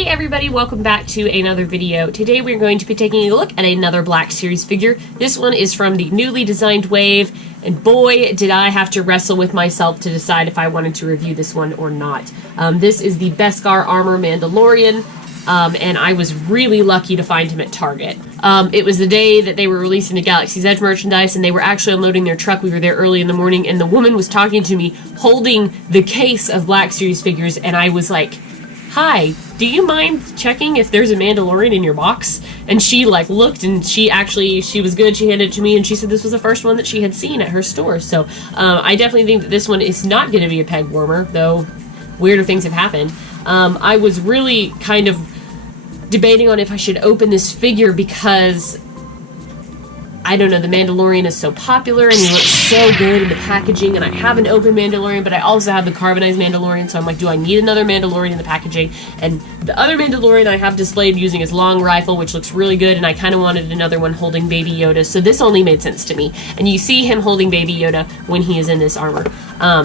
Hey everybody, welcome back to another video. Today we're going to be taking a look at another Black Series figure. This one is from the newly designed wave, and boy did I have to wrestle with myself to decide if I wanted to review this one or not. This is the Beskar Armor Mandalorian, and I was really lucky to find him at Target. It was the day that they were releasing the Galaxy's Edge merchandise, and they were actually unloading their truck. We were there early in the morning, and the woman was talking to me holding the case of Black Series figures, and I was like, "Hi, do you mind checking if there's a Mandalorian in your box?" And she looked, and she was good. She handed it to me, and she said this was the first one that she had seen at her store. So I definitely think that this one is not going to be a peg warmer, though weirder things have happened. I was really kind of debating on if I should open this figure because, I don't know, the Mandalorian is so popular and he looks so good in the packaging, and I have an open Mandalorian, but I also have the carbonized Mandalorian, so I'm like, do I need another Mandalorian in the packaging? And the other Mandalorian I have displayed using his long rifle, which looks really good, and I kind of wanted another one holding Baby Yoda, so this only made sense to me. And you see him holding Baby Yoda when he is in this armor.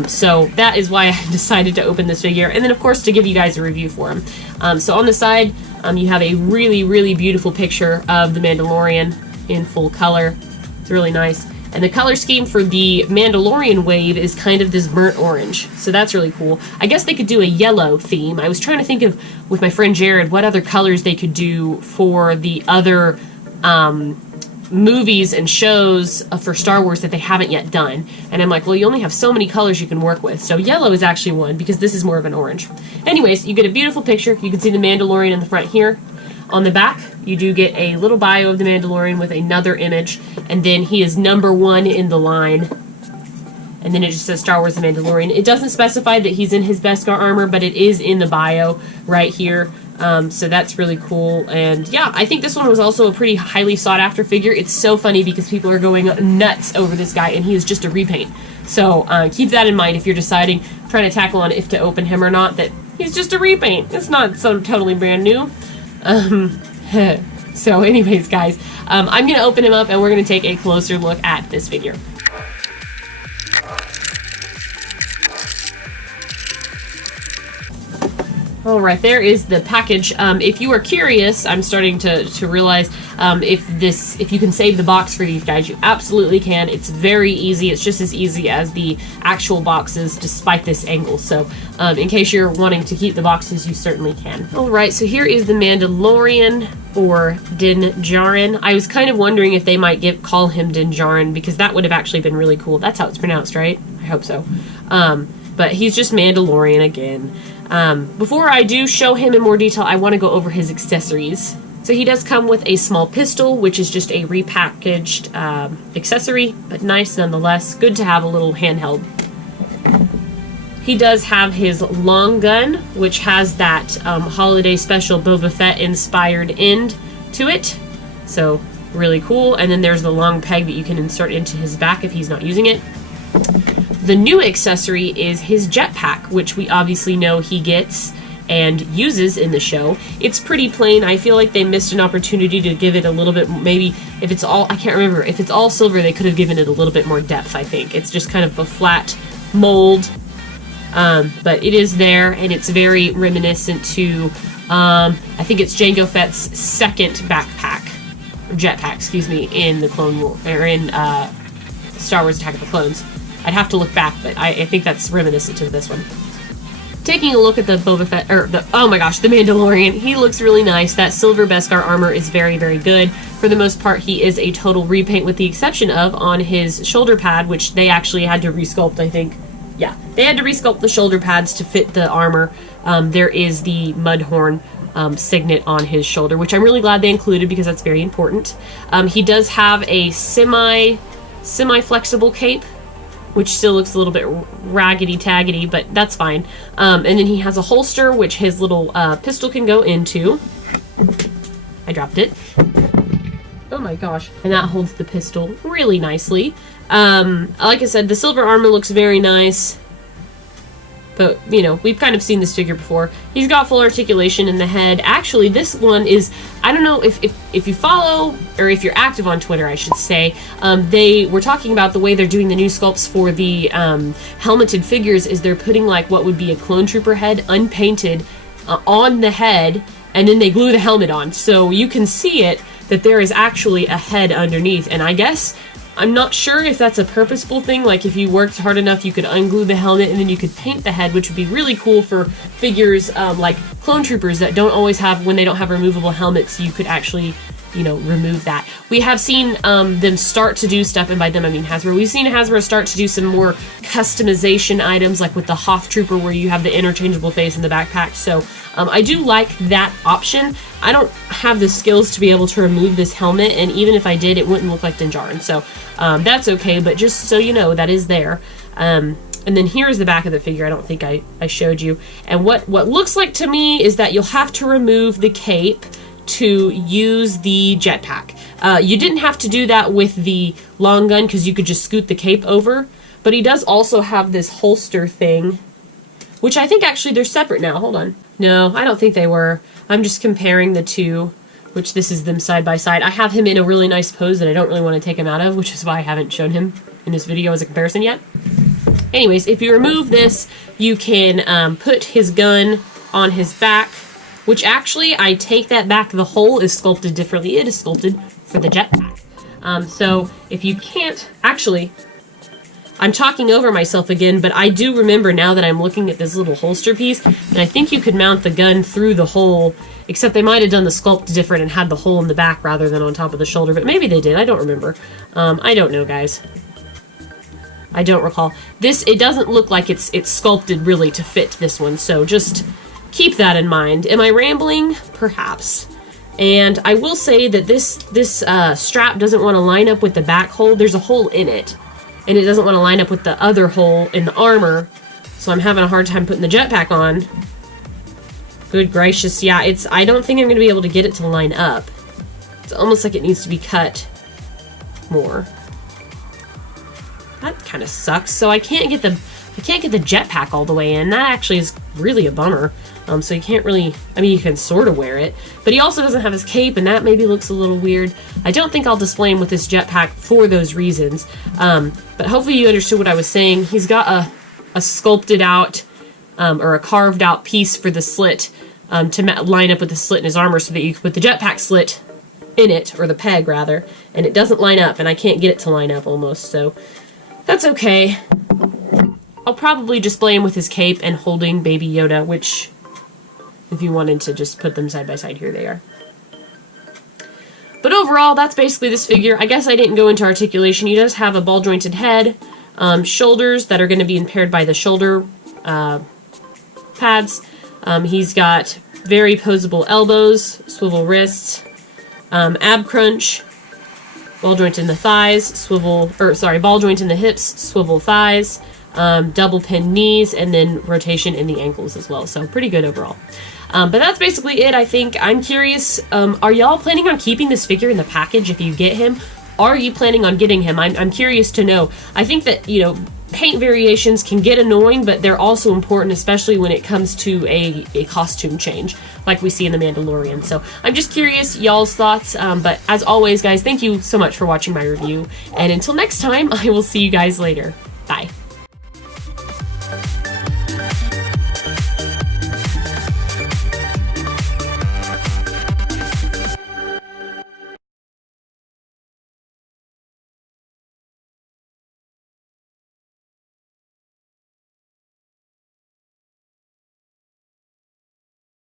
So that is why I decided to open this figure, and then of course to give you guys a review for him. So on the side, you have a really, really beautiful picture of the Mandalorian in full color. It's really nice. And the color scheme for the Mandalorian wave is kind of this burnt orange. So that's really cool. I guess they could do a yellow theme. I was trying to think of, with my friend Jared, what other colors they could do for the other movies and shows for Star Wars that they haven't yet done. And I'm like, well, you only have so many colors you can work with. So yellow is actually one, because this is more of an orange. Anyways, you get a beautiful picture. You can see the Mandalorian in the front here. On the back, you do get a little bio of the Mandalorian with another image, and then he is number 1 in the line. And then it just says Star Wars The Mandalorian. It doesn't specify that he's in his Beskar armor, but it is in the bio right here. So that's really cool. And yeah, I think this one was also a pretty highly sought after figure. It's so funny because people are going nuts over this guy, and he is just a repaint. So keep that in mind if you're deciding, trying to tackle on if to open him or not, that he's just a repaint. It's not so totally brand new. So anyways, guys, I'm going to open him up and we're going to take a closer look at this figure. Alright, there is the package. If you are curious, I'm starting to realize if you can save the box for these guys, you absolutely can. It's very easy. It's just as easy as the actual boxes, despite this angle. So in case you're wanting to keep the boxes, you certainly can. Alright, so here is the Mandalorian, or Din Djarin. I was kind of wondering if they might call him Din Djarin, because that would have actually been really cool. That's how it's pronounced, right? I hope so. But he's just Mandalorian again. Before I do show him in more detail, I want to go over his accessories. So he does come with a small pistol, which is just a repackaged accessory, but nice nonetheless. Good to have a little handheld. He does have his long gun, which has that holiday special Boba Fett inspired end to it. So really cool. And then there's the long peg that you can insert into his back if he's not using it. The new accessory is his jetpack, which we obviously know he gets and uses in the show. It's pretty plain. I feel like they missed an opportunity to give it a little bit, maybe if it's all, I can't remember, if it's all silver, they could have given it a little bit more depth, I think. It's just kind of a flat mold, but it is there, and it's very reminiscent to, I think it's Jango Fett's second backpack, or jetpack, excuse me, in the Clone War, or in Star Wars Attack of the Clones. I'd have to look back, but I think that's reminiscent to this one. Taking a look at the Boba Fett, or oh my gosh, the Mandalorian, he looks really nice. That silver Beskar armor is very, very good. For the most part, he is a total repaint, with the exception of on his shoulder pad, which they actually had to resculpt, I think. Yeah, they had to resculpt the shoulder pads to fit the armor. There is the Mudhorn signet on his shoulder, which I'm really glad they included, because that's very important. He does have a semi-flexible cape, which still looks a little bit raggedy-taggedy, but that's fine. And then he has a holster, which his little pistol can go into. I dropped it. Oh my gosh. And that holds the pistol really nicely. Like I said, the silver armor looks very nice. But, you know, we've kind of seen this figure before. He's got full articulation in the head. Actually, this one is, I don't know if you follow, or if you're active on Twitter, I should say, they were talking about the way they're doing the new sculpts for the helmeted figures is they're putting like what would be a clone trooper head unpainted on the head, and then they glue the helmet on. So you can see it, that there is actually a head underneath, and I guess, I'm not sure if that's a purposeful thing, like if you worked hard enough you could unglue the helmet and then you could paint the head, which would be really cool for figures like clone troopers that don't always have, when they don't have removable helmets, you could actually, you know, remove that. We have seen them start to do stuff, and by them I mean Hasbro. We've seen Hasbro start to do some more customization items, like with the Hoth Trooper where you have the interchangeable face in the backpack, so I do like that option. I don't have the skills to be able to remove this helmet, and even if I did, it wouldn't look like Din Djarin, so that's okay, but just so you know, that is there. And then here's the back of the figure. I don't think I showed you. And what looks like to me is that you'll have to remove the cape to use the jetpack. You didn't have to do that with the long gun because you could just scoot the cape over, but he does also have this holster thing, which I think actually they're separate now. Hold on. No, I don't think they were. I'm just comparing the two, which this is them side by side. I have him in a really nice pose that I don't really want to take him out of, which is why I haven't shown him in this video as a comparison yet. Anyways, if you remove this, you can put his gun on his back, which actually, I take that back, the hole is sculpted differently. It is sculpted for the jetpack. So if you can't, actually, I'm talking over myself again, but I do remember now that I'm looking at this little holster piece, and I think you could mount the gun through the hole, except they might have done the sculpt different and had the hole in the back rather than on top of the shoulder, but maybe they did, I don't remember. I don't know, guys. I don't recall. This, it doesn't look like it's sculpted really to fit this one, so just keep that in mind. Am I rambling? Perhaps. And I will say that this strap doesn't want to line up with the back hole. There's a hole in it, and it doesn't want to line up with the other hole in the armor, so I'm having a hard time putting the jetpack on. Good gracious, yeah, I don't think I'm going to be able to get it to line up. It's almost like it needs to be cut more. That kind of sucks. So I can't get the jetpack all the way in. That actually is really a bummer. So you can't really, I mean, you can sort of wear it, but he also doesn't have his cape, and that maybe looks a little weird. I don't think I'll display him with this jetpack for those reasons. But hopefully you understood what I was saying. He's got a sculpted out, or a carved out piece for the slit, to line up with the slit in his armor so that you can put the jetpack slit in it, or the peg rather, and it doesn't line up, and I can't get it to line up almost, so that's okay. I'll probably display him with his cape and holding Baby Yoda, which, if you wanted to just put them side by side, here they are. But overall, that's basically this figure. I guess I didn't go into articulation. He does have a ball-jointed head, shoulders that are going to be impaired by the shoulder pads. He's got very posable elbows, swivel wrists, ab crunch, ball joint in the thighs, ball joint in the hips, swivel thighs, double pin knees, and then rotation in the ankles as well. So pretty good overall. But that's basically it, I think. I'm curious, are y'all planning on keeping this figure in the package if you get him? Are you planning on getting him? I'm curious to know. I think that, you know, paint variations can get annoying, but they're also important, especially when it comes to a costume change, like we see in The Mandalorian. So I'm just curious y'all's thoughts, but as always, guys, thank you so much for watching my review, and until next time, I will see you guys later.